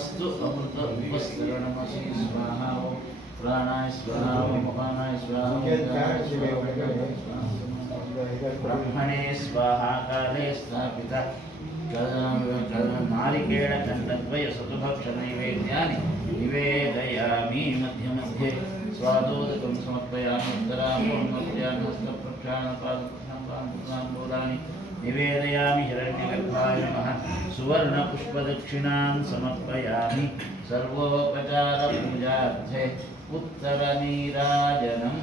अस्तु अमृत उपस्करणमसि स्वाहा प्राणाय स्वाहा अपानाय स्वाहा ब्रह्मणे स्वाहा काले स्थापिता नारिकेळखण्डद्वय सतुभक्षणैवेद्यानि निवेदयामि मध्ये मध्ये स्वादोदकं समर्पयामि उत्तरापूर्णमर्पयामि हस्तप्रक्षालनपादप्रक्षालनाम्बूलानि निवेदयामि हिरण्यगर्भाय नमः सुवर्णपुष्पदक्षिणान् समर्पयामि सर्वोपचारपूजार्थे उत्तरनीराजनम्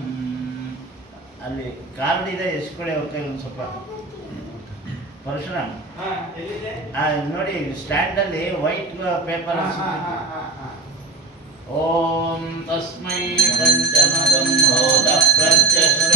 ಅಲ್ಲಿ ಕಾರ್ಡ್ ಇದೆ ಎಸ್ಕೊಳ್ಳಿ ಅವ್ರ ಕೈ ಒಂದು ಸ್ವಲ್ಪ ಪರಶುರಾಮ್ ನೋಡಿ ಸ್ಟ್ಯಾಂಡ್ ಅಲ್ಲಿ ವೈಟ್ ಪೇಪರ್ ಓಂ ತಸ್ಮೈ ಪಂಚಮದಂ ಹೋತ ಪ್ರತ್ಯಕ್ಷ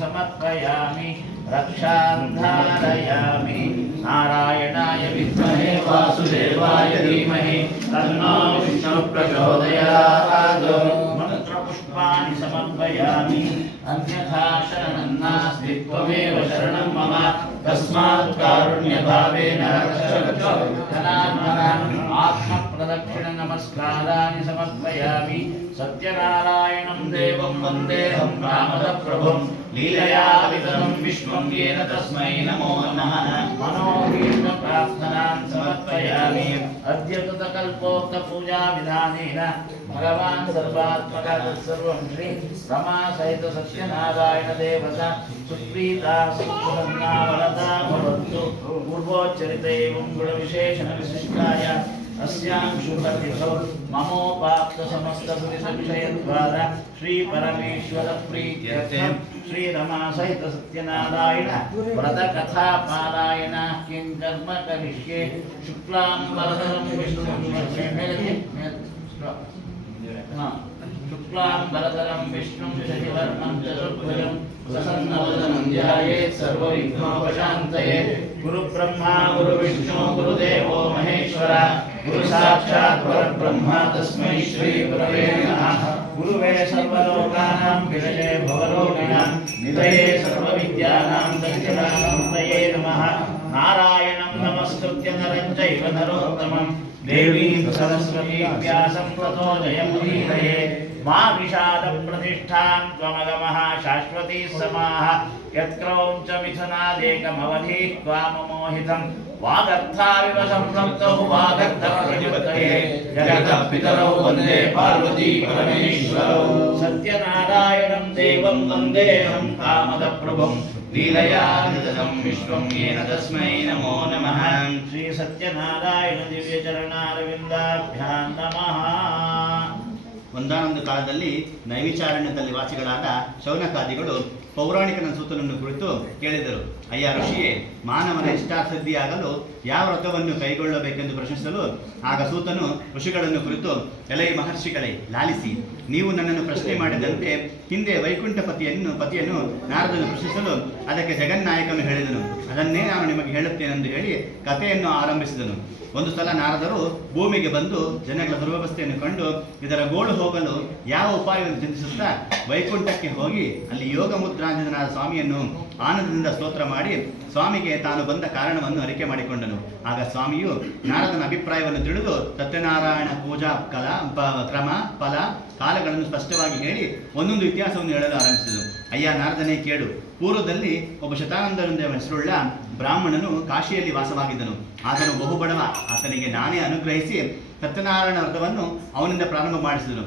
समर्पयामि रक्षान्धारयामि नारायणाय विद्महे वासुदेवाय धीमहि तन्नो विष्णुः प्रचोदयात् मंत्रपुष्पाणि समर्पयामि अन्यथा शरणं नास्ति त्वमेव शरणं मम तस्मात् कारुण्यभावेन रक्ष आत्मप्रदक्षिण नमस्काराणि समर्पयामि सत्यनारायणं देवं वन्देऽहं कामदप्रभुं लीलया विततं विश्वं येन तस्मै नमो नमः मनोभीष्टप्रार्थनां समर्पयामि अद्य कृतकल्पोक्तपूजाविधानेन भगवान् सर्वात्मकः सर्वं श्री रमा सहित सत्यनारायण देवता सुप्रीता सुप्रसन्ना वरदा भवन्तु पूर्वोच्चरिते एवं गुणविशेषणविशिष्टाय अस्यां शुभतिथौ ममोपाप्त समस्त विषयद्वारा श्री परमेश्वर प्रीत्यर्थं श्री रमा सहित सत्यनारायण व्रत कथा पारायण किं कर्म करिष्ये शुक्लां वरदं विष्णुं शुक्लां वरदं विष्णुं शशिवर्णं चतुर्भुजं प्रसन्नवदनं ध्यायेत् सर्वविघ्नोपशान्तये गुरुब्रह्मा गुरुविष्णु गुरुदेवो महेश्वर गुरु साक्षात् परब्रह्म तस्मै श्री गुरवे नमः गुरुवे सर्वलोकानां विजये भवरोगिणां निधये सर्वविद्यानां दक्षिणामूर्तये नमः नारायणं नमस्कृत्य नरं चैव नरोत्तमं देवीं सरस्वतीं व्यासं ततो जयमुदीरये मा विषादप्रतिष्ठां त्वमगमः शाश्वती समाः यत्क्रौञ्च मिथुनादेकमवधिः त्वाममोहितं वागर्थाविव सम्पृक्तौ वागर्थप्रतिपत्तये जगतः पितरौ वन्दे पार्वती परमेश्वरौ सत्यनारायणं देवं वन्देऽहं कामदप्रभुं लीलया विततं विश्वं येन तस्मै नमो नमः श्री सत्यनारायण दिव्यचरणारविन्दाभ्यां नमः ಒಂದಾನೊಂದು ಕಾಲದಲ್ಲಿ ನೈವಿಚಾರಣ್ಯದಲ್ಲಿ ವಾಸಿಗಳಾದ ಶೌನಕಾದಿಗಳು ಪೌರಾಣಿಕನ ಸೂತನನ್ನು ಕುರಿತು ಕೇಳಿದರು. ಅಯ್ಯ ಋಷಿಯೇ, ಮಾನವನ ಇಷ್ಟಾರ್ಥಸಿದ್ಧಿಯಾಗಲು ಯಾವ ವ್ರತವನ್ನು ಕೈಗೊಳ್ಳಬೇಕೆಂದು ಪ್ರಶ್ನಿಸಲು ಆಗ ಸೂತನು ಋಷಿಗಳನ್ನು ಕುರಿತು, ಎಲೈ ಮಹರ್ಷಿಗಳೇ, ಲಾಲಿಸಿ, ನೀವು ನನ್ನನ್ನು ಪ್ರಶ್ನೆ ಮಾಡಿದಂತೆ ಹಿಂದೆ ವೈಕುಂಠ ಪತಿಯನ್ನು ನಾರದನು ಪ್ರಶ್ನಿಸಲು ಅದಕ್ಕೆ ಜಗನ್ನಾಯಕನು ಹೇಳಿದನು. ಅದನ್ನೇ ನಾನು ನಿಮಗೆ ಹೇಳುತ್ತೇನೆಂದು ಹೇಳಿ ಕಥೆಯನ್ನು ಆರಂಭಿಸಿದನು. ಒಂದು ಸಲ ನಾರದರು ಭೂಮಿಗೆ ಬಂದು ಜನಗಳ ದುರ್ವ್ಯವಸ್ಥೆಯನ್ನು ಕಂಡು ಇದರ ಗೋಳು ಹೋಗಲು ಯಾವ ಉಪಾಯವನ್ನು ಚಿಂತಿಸುತ್ತಾ ವೈಕುಂಠಕ್ಕೆ ಹೋಗಿ ಅಲ್ಲಿ ಯೋಗ ಮುದ್ರಾಂಜನಾದ ಸ್ವಾಮಿಯನ್ನು ಆನಂದದಿಂದ ಸ್ತೋತ್ರ ಮಾಡಿ ಸ್ವಾಮಿಗೆ ತಾನು ಬಂದ ಕಾರಣವನ್ನು ಅರಿಕೆ ಮಾಡಿಕೊಂಡನು. ಆಗ ಸ್ವಾಮಿಯು ನಾರದನ ಅಭಿಪ್ರಾಯವನ್ನು ತಿಳಿದು ಸತ್ಯನಾರಾಯಣ ಪೂಜಾ ಕ್ರಮ ಫಲ ಕಾಲಗಳನ್ನು ಸ್ಪಷ್ಟವಾಗಿ ಹೇಳಿ ಒಂದೊಂದು ಇತಿಹಾಸವನ್ನು ಹೇಳಲು ಆರಂಭಿಸಿದನು. ಅಯ್ಯ ನಾರದನೇ ಕೇಳು, ಪೂರ್ವದಲ್ಲಿ ಒಬ್ಬ ಶತಾನಂದನೆಂಬ ಹೆಸರುಳ್ಳ ಬ್ರಾಹ್ಮಣನು ಕಾಶಿಯಲ್ಲಿ ವಾಸವಾಗಿದ್ದನು. ಆತನು ಬಹುಬಡವ. ಆತನಿಗೆ ನಾನೇ ಅನುಗ್ರಹಿಸಿ ಸತ್ಯನಾರಾಯಣ ವ್ರತವನ್ನು ಅವನಿಂದ ಪ್ರಾರಂಭ ಮಾಡಿಸಿದನು.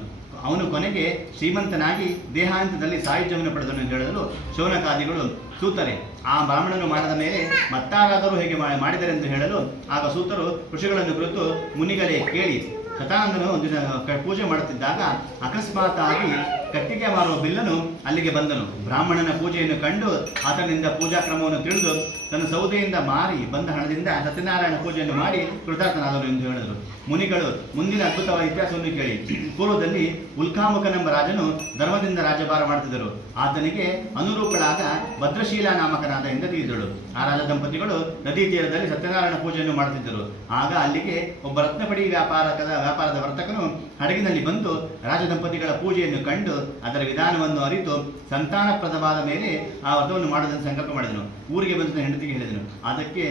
ಅವನು ಕೊನೆಗೆ ಶ್ರೀಮಂತನಾಗಿ ದೇಹಾಂತದಲ್ಲಿ ಸಾಯುಜ್ಯವನ್ನು ಪಡೆದನು ಎಂದು ಹೇಳಲು ಶೌನಕಾದಿಗಳು, ಸೂತರೆ, ಆ ಬ್ರಾಹ್ಮಣನು ಮಾಡದ ಮೇಲೆ ಮತ್ತಾರಾದರೂ ಹೇಗೆ ಮಾಡಿದರೆಂದು ಹೇಳಲು ಆಗ ಸೂತರು ಋಷಿಗಳನ್ನು ಕುರಿತು, ಮುನಿಗಳೇ ಕೇಳಿ, ಶತಾನಂದನು ಒಂದು ದಿನ ಪೂಜೆ ಮಾಡುತ್ತಿದ್ದಾಗ ಅಕಸ್ಮಾತ್ ಆಗಿ ಕಟ್ಟಿಗೆ ಮಾರುವ ಬಿಲ್ಲನು ಅಲ್ಲಿಗೆ ಬಂದನು. ಬ್ರಾಹ್ಮಣನ ಪೂಜೆಯನ್ನು ಕಂಡು ಆತನಿಂದ ಪೂಜಾ ಕ್ರಮವನ್ನು ತಿಳಿದು ತನ್ನ ಸೌದೆಯಿಂದ ಮಾರಿ ಬಂದ ಹಣದಿಂದ ಸತ್ಯನಾರಾಯಣ ಪೂಜೆಯನ್ನು ಮಾಡಿ ಕೃತಾರ್ಥನಾದನು ಎಂದು ಹೇಳಿದರು. ಮುನಿಗಳು ಮುಂದಿನ ಅದ್ಭುತವಾದ ಇತಿಹಾಸವನ್ನು ಕೇಳಿ, ಪೂರ್ವದಲ್ಲಿ ಉಲ್ಕಾಮುಖನೆಂಬ ರಾಜನು ಧರ್ಮದಿಂದ ರಾಜ್ಯಭಾರ ಮಾಡುತ್ತಿದ್ದರು. ಆತನಿಗೆ ಅನುರೂಪಳಾದ ಭದ್ರಶೀಲ ನಾಮಕನಾದ ಹೆಂಡತಿ ಇದ್ದಳು. ಆ ರಾಜ ದಂಪತಿಗಳು ನದಿ ತೀರದಲ್ಲಿ ಸತ್ಯನಾರಾಯಣ ಪೂಜೆಯನ್ನು ಮಾಡುತ್ತಿದ್ದರು. ಆಗ ಅಲ್ಲಿಗೆ ಒಬ್ಬ ರತ್ನಪಡಿ ವ್ಯಾಪಾರದ ವರ್ತಕನು ಹಡಗಿನಲ್ಲಿ ಬಂದು ರಾಜ ದಂಪತಿಗಳ ಪೂಜೆಯನ್ನು ಕಂಡು ಅದರ ವಿಧಾನವನ್ನು ಅರಿತು ಸಂತಾನಪ್ರದವಾದ ಮೇಲೆ ಆ ವ್ರತವನ್ನು ಮಾಡುವುದನ್ನು ಸಂಕಲ್ಪ ಮಾಡಿದನು. ಊರಿಗೆ ಬಂದ ಹೆಂಡತಿಗೆ ಹೇಳಿದನು. ಅದಕ್ಕೆ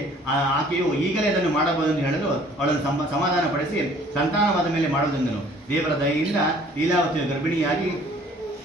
ಆಕೆಯು ಈಗಲೇ ಅದನ್ನು ಮಾಡಬಹುದೆಂದು ಹೇಳಲು ಅವಳನ್ನು ಸಮಾಧಾನ ಪಡಿಸಿ ಸಂತಾನವಾದ ಮೇಲೆ ಮಾಡುವುದೆಂದನು. ದೇವರ ದಯೆಯಿಂದ ಲೀಲಾವತಿಯು ಗರ್ಭಿಣಿಯಾಗಿ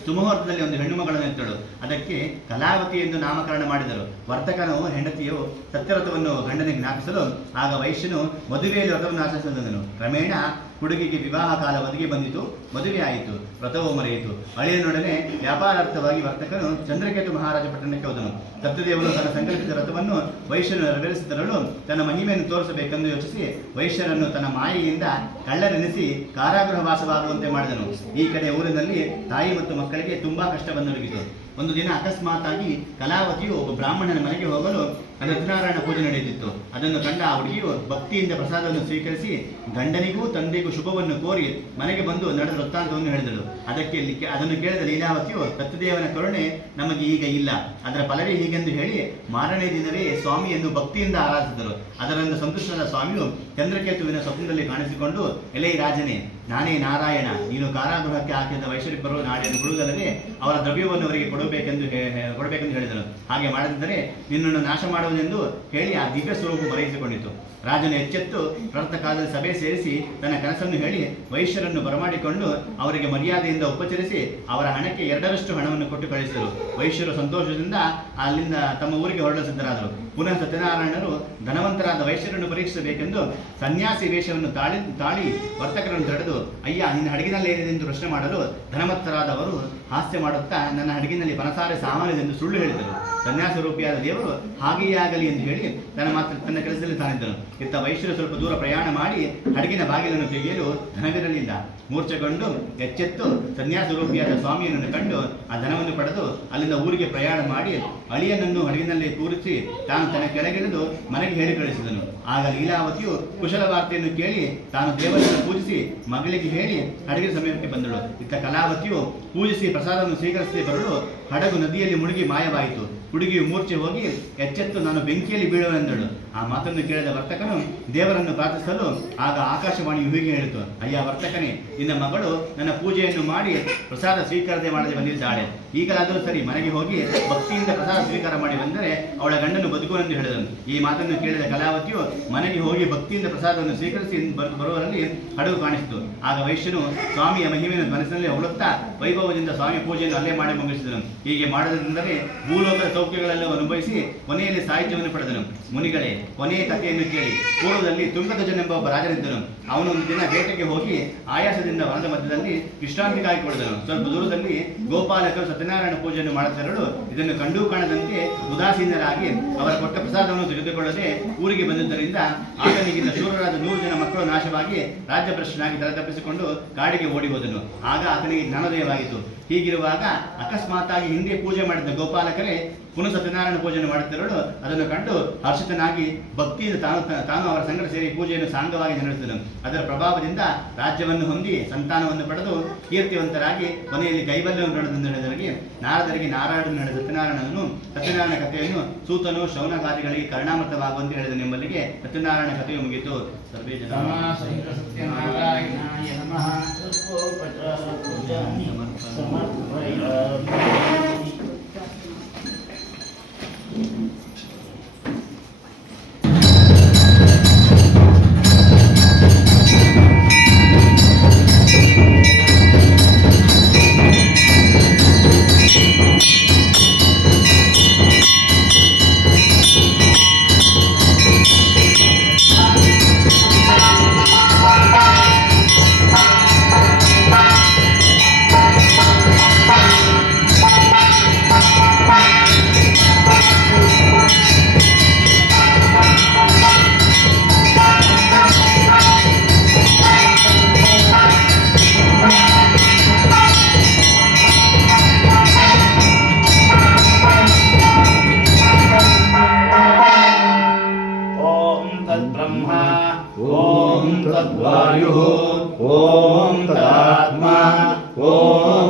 ಸುಮುಹೂರ್ತದಲ್ಲಿ ಒಂದು ಹೆಣ್ಣು ಮಗಳನ್ನು ಎತ್ತಳು. ಅದಕ್ಕೆ ಕಲಾವತಿ ಎಂದು ನಾಮಕರಣ ಮಾಡಿದರು. ವರ್ತಕನು ಹೆಂಡತಿಯು ಸತ್ಯವ್ರತವನ್ನು ಗಂಡನಿಗೆ ಜ್ಞಾಪಿಸಲು ಆಗ ವೈಶ್ಯನು ಮದುವೆಯಲ್ಲಿ ವ್ರತವನ್ನು ಆಚರಿಸಿದನು. ಕ್ರಮೇಣ ಹುಡುಗಿಗೆ ವಿವಾಹ ಕಾಲ ಒದಗಿ ಬಂದಿತು. ಮದುವೆ ಆಯಿತು. ವ್ರತವೂ ಮರೆಯಿತು. ಅಳಿಯನೊಡನೆ ವ್ಯಾಪಾರಾರ್ಥವಾಗಿ ವರ್ತಕನು ಚಂದ್ರಕೇತು ಮಹಾರಾಜ ಪಟ್ಟಣಕ್ಕೆ ಹೋದನು. ಸತ್ಯದೇವನು ತನ್ನ ಸಂಕಲ್ಪಿತ ವ್ರತವನ್ನು ವೈಶ್ಯನು ನೆರವೇರಿಸಿದರಲು ತನ್ನ ಮಹಿಮೆಯನ್ನು ತೋರಿಸಬೇಕೆಂದು ಯೋಚಿಸಿ ವೈಶ್ಯರನ್ನು ತನ್ನ ಮಾಯೆಯಿಂದ ಕಳ್ಳರೆನಿಸಿ ಕಾರಾಗೃಹ ವಾಸವಾಗುವಂತೆ ಮಾಡಿದನು. ಈ ಕಡೆ ಊರಿನಲ್ಲಿ ತಾಯಿ ಮತ್ತು ಮಕ್ಕಳಿಗೆ ತುಂಬಾ ಕಷ್ಟ ಬಂದೊದಗಿತು. ಒಂದು ದಿನ ಅಕಸ್ಮಾತಾಗಿ ಕಲಾವತಿಯು ಒಬ್ಬ ಬ್ರಾಹ್ಮಣನ ಮನೆಗೆ ಹೋಗಲು ಸತ್ಯನಾರಾಯಣ ಪೂಜೆ ನಡೆಯುತ್ತಿತ್ತು. ಅದನ್ನು ಕಂಡ ಆ ಹುಡುಗಿಯು ಭಕ್ತಿಯಿಂದ ಪ್ರಸಾದವನ್ನು ಸ್ವೀಕರಿಸಿ ಗಂಡನಿಗೂ ತಂದೆಗೂ ಶುಭವನ್ನು ಕೋರಿ ಮನೆಗೆ ಬಂದು ನಡೆದ ವೃತ್ತಾಂತವನ್ನು ಹೇಳಿದಳು. ಅದನ್ನು ಕೇಳಿದ ಲೀಲಾವತಿಯು ಸತ್ಯದೇವನ ಕರುಣೆ ನಮಗೆ ಈಗ ಇಲ್ಲ, ಅದರ ಫಲವೇ ಹೀಗೆಂದು ಹೇಳಿ ಮಾರನೇ ದಿನವೇ ಸ್ವಾಮಿಯನ್ನು ಭಕ್ತಿಯಿಂದ ಆರಾಧಿಸಿದರು. ಅದರಿಂದ ಸಂತುಷ್ಟನಾದ ಸ್ವಾಮಿಯು ಚಂದ್ರಕೇತುವಿನ ಸ್ವಪ್ನದಲ್ಲಿ ಕಾಣಿಸಿಕೊಂಡು, ಎಲೈ ರಾಜನೇ, ನಾನೇ ನಾರಾಯಣ, ನೀನು ಕಾರಾಗೃಹಕ್ಕೆ ಹಾಕಿದ ವೈಶ್ವರಿಬ್ಬರು ನಾಳೆಯನ್ನು ಬಿಡುವುದಲ್ಲದೆ ಅವರ ದ್ರವ್ಯವನ್ನು ಅವರಿಗೆ ಕೊಡಬೇಕೆಂದು ಹೇಳಿದನು. ಹಾಗೆ ಮಾಡದಿದ್ದರೆ ನಿನ್ನನ್ನು ನಾಶ ಮಾಡುವುದೆಂದು ಹೇಳಿ ಆ ದಿವ್ಯ ಸ್ವರೂಪ ಬರೆಯಿಸಿಕೊಂಡಿತು. ರಾಜನು ಎಚ್ಚೆತ್ತು ಪ್ರಾತಃ ಕಾಲದಲ್ಲಿ ಸಭೆ ಸೇರಿಸಿ ತನ್ನ ಕನಸನ್ನು ಹೇಳಿ ವೈಶ್ಯರನ್ನು ಬರಮಾಡಿಕೊಂಡು ಅವರಿಗೆ ಮರ್ಯಾದೆಯಿಂದ ಉಪಚರಿಸಿ ಅವರ ಹಣಕ್ಕೆ 2ರಷ್ಟು ಹಣವನ್ನು ಕೊಟ್ಟು ಕಳಿಸಿದರು. ವೈಶ್ಯರು ಸಂತೋಷದಿಂದ ಅಲ್ಲಿಂದ ತಮ್ಮ ಊರಿಗೆ ಹೊರಡಲು ಸಿದ್ಧರಾದರು. ಪುನಃ ಸತ್ಯನಾರಾಯಣರು ಧನವಂತರಾದ ವೈಶ್ಯರನ್ನು ಪರೀಕ್ಷಿಸಬೇಕೆಂದು ಸನ್ಯಾಸಿ ವೇಷವನ್ನು ತಾಳಿ ವರ್ತಕರನ್ನು ತಡೆದು, ಅಯ್ಯ, ನಿನ್ನ ಹಡಗಿನಲ್ಲಿ ಏನಿದೆ ಎಂದು ಪ್ರಶ್ನೆ ಮಾಡಲು ಧನವಂತರಾದವರು ಹಾಸ್ಯ ಮಾಡುತ್ತಾ ನನ್ನ ಹಡಗಿನಲ್ಲಿ ಪನಸಾರೆ ಸಾಮಾನ್ಯದೆಂದು ಸುಳ್ಳು ಹೇಳಿದರು. ಸನ್ಯಾಸ ರೂಪಿಯಾದ ದೇವರು ಹಾಗೆಯೇ ಆಗಲಿ ಎಂದು ಹೇಳಿ ತನ್ನ ಕೆಲಸದಲ್ಲಿ ತಾನಿದ್ದನು. ಇತ್ತ ವೈಶ್ಯರು ಸ್ವಲ್ಪ ದೂರ ಪ್ರಯಾಣ ಮಾಡಿ ಹಡಗಿನ ಬಾಗಿಲನ್ನು ತೆಗೆಯಲು ಧನವಿರಲಿಲ್ಲ. ಮೂರ್ಛೆಗೊಂಡು ಎಚ್ಚೆತ್ತು ಸನ್ಯಾಸ ರೂಪಿಯಾದ ಸ್ವಾಮಿಯನ್ನು ಕಂಡು ಆ ಧನವನ್ನು ಪಡೆದು ಅಲ್ಲಿಂದ ಊರಿಗೆ ಪ್ರಯಾಣ ಮಾಡಿ ಅಳಿಯನನ್ನು ಹಡಗಿನಲ್ಲಿ ಕೂರಿಸಿ ತಾನು ತನ್ನ ಕೆಳಗಿಳಿದು ಮನೆಗೆ ಹೇಳಿ ಕಳಿಸಿದನು. ಆಗ ಲೀಲಾವತಿಯು ಕುಶಲ ವಾರ್ತೆಯನ್ನು ಕೇಳಿ ತಾನು ದೇವರನ್ನು ಪೂಜಿಸಿ ಮಗಳಿಗೆ ಹೇಳಿ ಹಡಗಿನ ಸಮೀಪಕ್ಕೆ ಬಂದಳು. ಇತ್ತ ಕಲಾವತಿಯು ಪೂಜಿಸಿ ಪ್ರಸಾದವನ್ನು ಸ್ವೀಕರಿಸಿ ಬರಲು ಹಡಗು ನದಿಯಲ್ಲಿ ಮುಳುಗಿ ಮಾಯವಾಯಿತು. ಹುಡುಗಿಯು ಮೂರ್ಛೆ ಹೋಗಿ ಎಚ್ಚೆತ್ತು ನಾನು ಬೆಂಕಿಯಲ್ಲಿ ಬೀಳುವೆಂದಳು. ಆ ಮಾತನ್ನು ಕೇಳಿದ ವರ್ತಕನು ದೇವರನ್ನು ಪ್ರಾರ್ಥಿಸಲು ಆಗ ಆಕಾಶವಾಣಿಯು ಹೀಗೆ ಹೇಳಿತು, ಅಯ್ಯ ವರ್ತಕನೇ, ನಿನ್ನ ಮಗಳು ನನ್ನ ಪೂಜೆಯನ್ನು ಮಾಡಿ ಪ್ರಸಾದ ಸ್ವೀಕಾರತೆ ಮಾಡದೆ ಬಂದಿದ್ದಾಳೆ. ಈಗಲಾದರೂ ಸರಿ, ಮನೆಗೆ ಹೋಗಿ ಭಕ್ತಿಯಿಂದ ಪ್ರಸಾದ ಸ್ವೀಕಾರ ಮಾಡಿ ಬಂದರೆ ಅವಳ ಗಂಡನು ಬದುಕುವೆಂದು ಹೇಳಿದನು. ಈ ಮಾತನ್ನು ಕೇಳಿದ ಕಲಾವತಿಯು ಮನೆಗೆ ಹೋಗಿ ಭಕ್ತಿಯಿಂದ ಪ್ರಸಾದವನ್ನು ಸ್ವೀಕರಿಸಿ ಬರುವವರಲ್ಲಿ ಹಡಗು ಕಾಣಿಸಿತು. ಆಗ ವೈಶ್ಯನು ಸ್ವಾಮಿಯ ಮಹಿಮೆಯನ್ನು ಮನಸ್ಸಿನಲ್ಲಿ ಹೊಳುತ್ತಾ ವೈಭವದಿಂದ ಸ್ವಾಮಿ ಪೂಜೆಯನ್ನು ಅಲ್ಲೇ ಮಾಡಿ ಮುಗಿಸಿದನು. ಹೀಗೆ ಮಾಡದಂದರೆ ಭೂಲೋಕದ ಸೌಖ್ಯಗಳೆಲ್ಲ ಅನುಭವಿಸಿ ಕೊನೆಯಲ್ಲಿ ಸಾಹಿತ್ಯವನ್ನು ಪಡೆದನು. ಮುನಿಗಳೇ, ಕೊನೆಯ ಕಥೆಯನ್ನು ಕೇಳಿ. ಪೂರ್ವದಲ್ಲಿ ತುಂಗಧ್ವಜನೆಂಬ ಒಬ್ಬ ರಾಜನಿದ್ದನು. ಅವನು ಒಂದು ದಿನ ಬೇಟೆಗೆ ಹೋಗಿ ಆಯಾಸದಿಂದ ವನದ ಮಧ್ಯದಲ್ಲಿ ವಿಶ್ರಾಂತಿ ಕಾಯ್ದುಕೊಳ್ಳದನು. ಸ್ವಲ್ಪ ದೂರದಲ್ಲಿ ಗೋಪಾಲಕರು ಸತ್ಯನಾರಾಯಣ ಪೂಜೆಯನ್ನು ಮಾಡುತ್ತಿರಲು ಇದನ್ನು ಕಂಡೂ ಕಾಣದಂತೆ ಉದಾಸೀನರಾಗಿ ಅವರ ಕೊಟ್ಟ ಪ್ರಸಾದವನ್ನು ತೆಗೆದುಕೊಳ್ಳದೆ ಊರಿಗೆ ಬಂದಿದ್ದರಿಂದ ಆತನಿಗಿಂತ ಶೂರರಾದ 100 ಜನ ಮಕ್ಕಳು ನಾಶವಾಗಿ ರಾಜ್ಯಭ್ರಷ್ಟನಾಗಿ ತಲೆತಪ್ಪಿಸಿಕೊಂಡು ಕಾಡಿಗೆ ಓಡಿ ಹೋದನು. ಆಗ ಆತನಿಗೆ ಜ್ಞಾನೋದಯವಾಯಿತು. ಹೀಗಿರುವಾಗ ಅಕಸ್ಮಾತಾಗಿ ಹಿಂದೆ ಪೂಜೆ ಮಾಡಿದ ಗೋಪಾಲಕರೇ ಪುನಃ ಸತ್ಯನಾರಾಯಣ ಪೂಜೆಯನ್ನು ಮಾಡುತ್ತಿರಲು ಅದನ್ನು ಕಂಡು ಹರ್ಷಿತನಾಗಿ ಭಕ್ತಿಯಿಂದ ತಾನು ಅವರ ಸಂಗಡ ಸೇರಿ ಪೂಜೆಯನ್ನು ಸಾಂಗವಾಗಿ ನಡೆಸಿದನು. ಅದರ ಪ್ರಭಾವದಿಂದ ರಾಜ್ಯವನ್ನು ಹೊಂದಿ ಸಂತಾನವನ್ನು ಪಡೆದು ಕೀರ್ತಿವಂತರಾಗಿ ಕೊನೆಯಲ್ಲಿ ಕೈವಲ್ಯವನ್ನು ನಡೆದವರಿಗೆ ನಾರದರಿಗೆ ನಾರಾಯಣ ನಡೆದ ಸತ್ಯನಾರಾಯಣ ಕಥೆಯನ್ನು ಸೂತನು ಶೌನಕಾದಿಗಳಿಗೆ ಕರ್ಣಾಮೃತವಾಗುವಂತೆ ಹೇಳಿದನೆಂಬಲ್ಲಿಗೆ ಸತ್ಯನಾರಾಯಣ ಕಥೆಯು ಮುಗಿತು. ಸರ್ವೇ ಜನ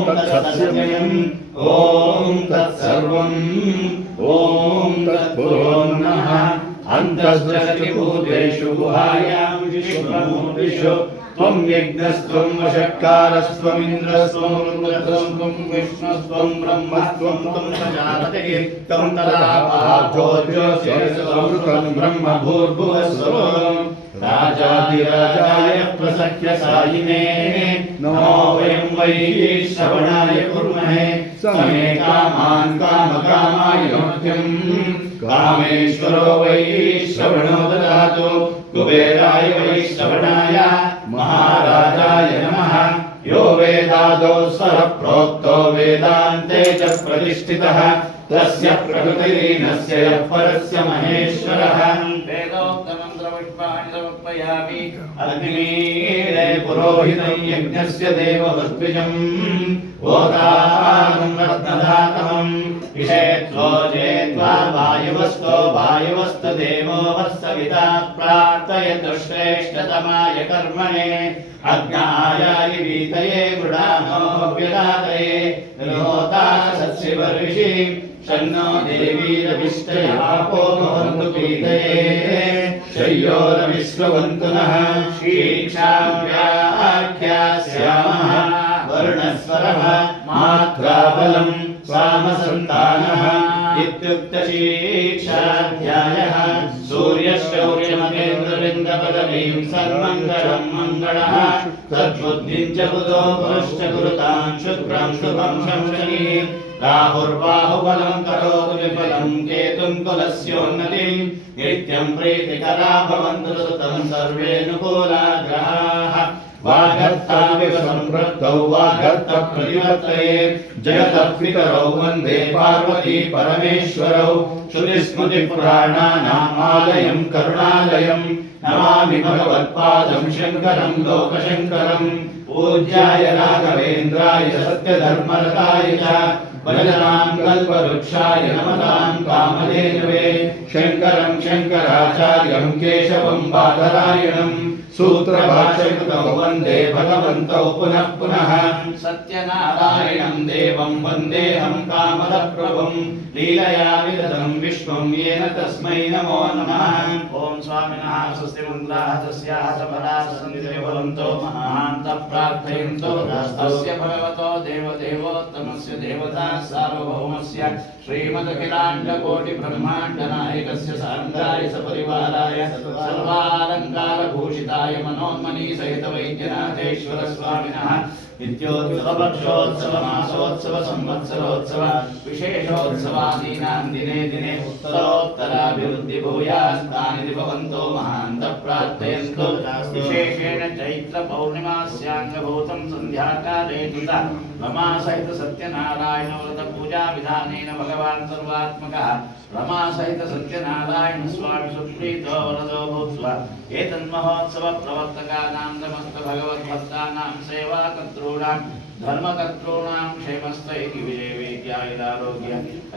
तत्सत्यम् ॐ तत्सर्वम् ॐ तत्पुरो नमः अन्तःसृष्टिभूतेषु गुहायां विश्वभूतेषु त्वं यज्ञस्त्वं वषट्कारस्त्वमिन्द्रस्त्वं रुद्रस्त्वं विष्णुस्त्वं ब्रह्मस्त्वं त्वं प्रजापतिः त्वं तदापार्थोऽज्योतिषं ब्रह्म भूर्भुवस्वरो राजाधिराजाय प्रसख्य सायिने नमो वयं वै श्रवणाय कुर्महे समे कामान् कामकामाय नोत्यम् कामेश्वरो वै श्रवणो ददातु कुबेराय वै श्रवणाय महाराजाय नमः यो वेदादौ स्वः प्रोक्तो वेदान्ते च प्रतिष्ठितः तस्य प्रकृतिरीनस्य यः परस्य महेश्वरः वेदोक्तमन्त्रपुष्पाणि समर्पयामि अग्निमीळे पुरोहितं यज्ञस्य देववद्विजम् ओतानं रत्नधातमम् इषेत्वो जेत्वा वायुवस्तदेवो वत्सविता प्रार्थयतु श्रेष्ठतमाय कर्मणे अज्ञायाय वीतये मृडानो व्यदातये निहोता सत्शिवर्षि शन्नो देवीरविष्टयापो भवन्तु पीतये शय्योरविश्ववन्तु नः शीक्षां व्याख्यास्यामः वर्णस्वरः मात्राबलं सामसन्तानः इत्युक्तशीक्षाध्यायः सूर्यशौर्यमतेन्द्रलिङ्गपदवीं सन्मङ्गलं मङ्गलः सद्बुद्धिं च बुधो पुरुश्च कुरुतां शुक्रं शुभं शंशनिः राहुर्बाहुबलं करोतु विफलं केतुं कुलस्योन्नतिं नित्यं प्रीतिकरा भवन्तु सुतं सर्वेऽनुकूला ग्रहाः वागर्ताविव सम्पृक्तौ वागर्तप्रतिवर्तये जगतः पितरौ वन्दे पार्वती परमेश्वरौ श्रुतिस्मृतिपुराणानामालयं करुणालयं नमामि भगवत्पादं शङ्करं लोकशङ्करं पूज्याय राघवेन्द्राय सत्यधर्मरताय च भजतां कल्पवृक्षाय नमतां कामधेनवे शङ्करं शङ्कराचार्यं केशवं बादरायणं सूत्रभाष्यकृतौ वन्दे भगवन्तौ पुनः पुनः सत्यनारायणं देवं वन्देऽहं कामदप्रभुं लीलया विदधं विश्वं येन तस्मै नमो नमः ॐ स्वामिनः स्वस्ति मन्त्राः तस्याः समराः सन्ति भवन्तो महान्तः प्रार्थयन्तो तस्य भगवतो देवदेवोत्तमस्य देवता सार्वभौमस्य श्रीमदखिलाण्डकोटिब्रह्माण्डनायकस्य साङ्गाय सपरिवाराय सर्वालङ्कारभूषिताय मनोन्मनी सहित वैद्यनाथेश्वर स्वामिनः नित्योत्सवपक्षोत्सव मासोत्सव संवत्सरोत्सव विशेषोत्सवादीनां दिने दिने उत्तरोत्तराभिवृद्धि भूयास्तानि भवन्तो महान्तः प्रार्थयन्तु विशेषेण चैत्र पौर्णिमास्याङ्गभूतं सन्ध्याकाले कृता रमा सहित सत्यनारायण व्रत पूजा विधानेन भगवान् सर्वात्मकः रमा सहित सत्यनारायण स्वामी सुप्रीतो वरदो भूत्वा एतन्महोत्सव प्रवर्तकानां नमस्त भगवद्भक्तानां सेवाकर्तॄणां धर्मकर्तॄणां क्षेमस्थैर्य विजयवेद्यायुरारोग्य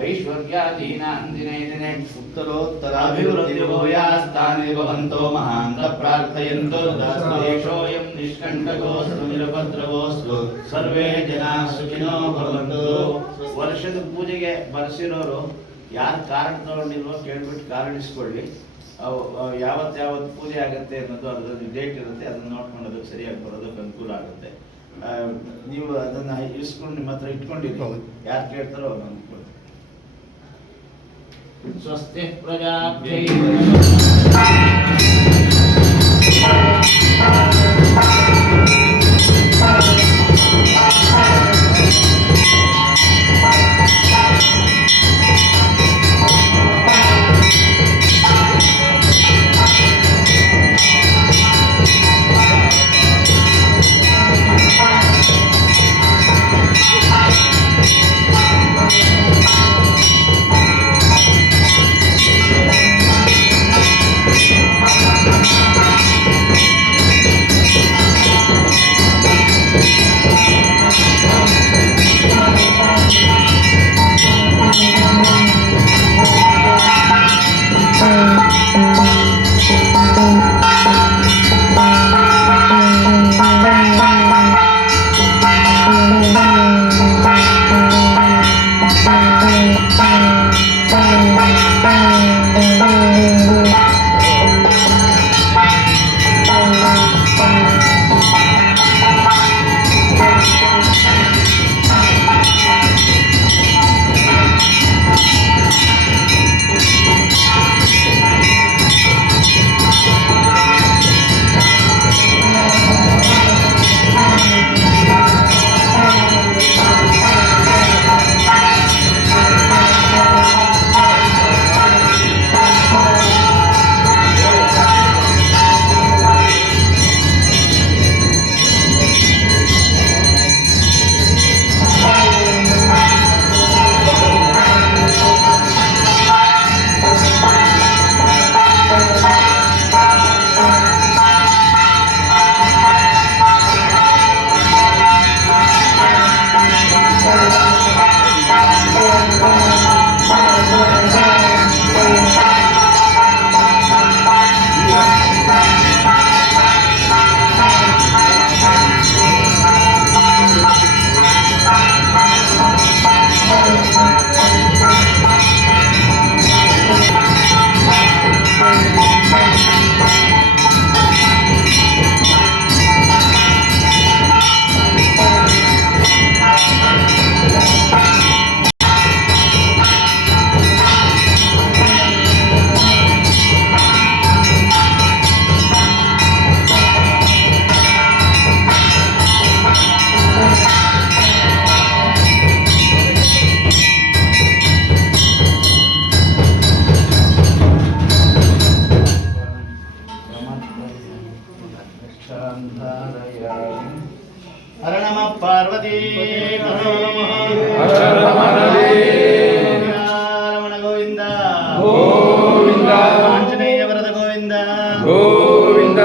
ऐश्वर्यादीनां दिने दिने उत्तरोत्तराभिवृद्धि भूयास्तानि भवन्तो महान्तः प्रार्थयन्तु देशोऽयं निष्कण्टकोऽस्तु निरपद्रवोऽस्तु सर्वे जनाः सुखिनो भवन्तु ವರ್ಷದ ಪೂಜೆಗೆ ಬರ್ಸಿರೋರು ಯಾರು ಕಾರ್ಡ್ ತಗೊಂಡಿಲ್ವೋ ಕೇಳ್ಬಿಟ್ಟು ಕಾರ್ಡ್ ಇಸ್ಕೊಳ್ಳಿ ಯಾವತ್ತು ಪೂಜೆ ಆಗುತ್ತೆ ಅನ್ನೋದು ಅದರಲ್ಲಿ ಡೇಟ್ ಇರುತ್ತೆ ಅದನ್ನ ನೋಡ್ಕೊಂಡು ಅದಕ್ಕೆ ಸರಿಯಾಗಿ ಬರೋದಕ್ಕೆ ಅನುಕೂಲ ಆಗುತ್ತೆ ನೀವು ಅದನ್ನ ಇಸ್ಕೊಂಡು ನಿಮ್ಮ ಹತ್ರ ಇಟ್ಕೊಂಡಿರಿ ಯಾರು ಕೇಳ್ತಾರೋ ಅವ್ರು ಅನ್ಕೊಳ್ಳಿ ಸ್ವಸ್ತಿ ಪ್ರಜಾಭ್ಯೈ ಹರ ನಮಃ ಪಾರ್ವತಿ ಹರ ನಮಃ ರಮಣ ಗೋವಿಂದ ಗೋವಿಂದ